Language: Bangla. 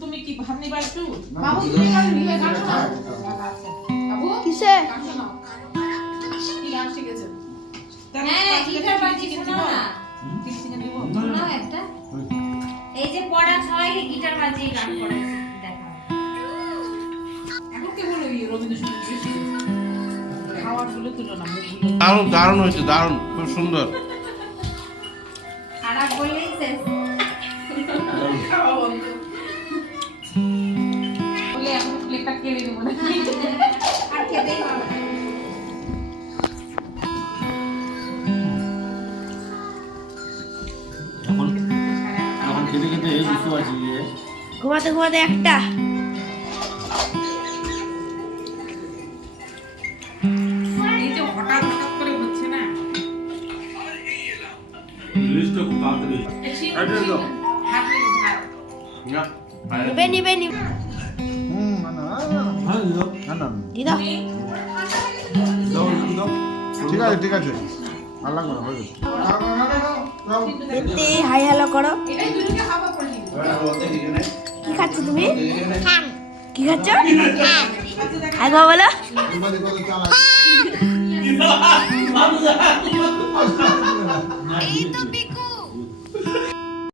তুমি কি ভাত নিবা একটু? বাবু তুমি গান নিয়ে গান শোনাও। বাবু কিসে? গান শোনাও। কি গান শিখেছো? হ্যাঁ গিটার বাজি শোনাও না। শোনাও একটা। এই যে পড়া সবাইকে গিটার বাজিয়ে গান করাচ্ছে দেখা। এখন কে বলো এই রবীন্দ্রসঙ্গীত বেশি? খাওয়ার গুলো তুলো না, মুখগুলো। দারুণ দারুণ হয়েছে, দারুণ, খুব সুন্দর। খারাপ বললেই শেষ। খাওয়া বন্ধ। বলে এখন প্লেটটা কেড়ে নেবো না। আর খেতেই পারবে না। এখন খেতে খেতে বুঝতে পারছি যে ঘুমাতে ঘুমাতে একটা। এই যে হঠাৎ হঠাৎ করে হচ্ছে না। জিনিসটা খুব তাড়াতাড়ি হাত নেবো, ভাত। নিবে নিবে নিবে। হ্যাঁ দিদা ঠিক আছে ঠিক আছে আর লাগবে না, হয়ে গেছে। দিদি হাই হ্যালো করো। এটাই দুটোকে হাফা করে নিবি। কি খাচ্ছ তুমি? কি খাচ্ছ? হাই বাবা বলো। এবারে কত চাল আছে? এই তো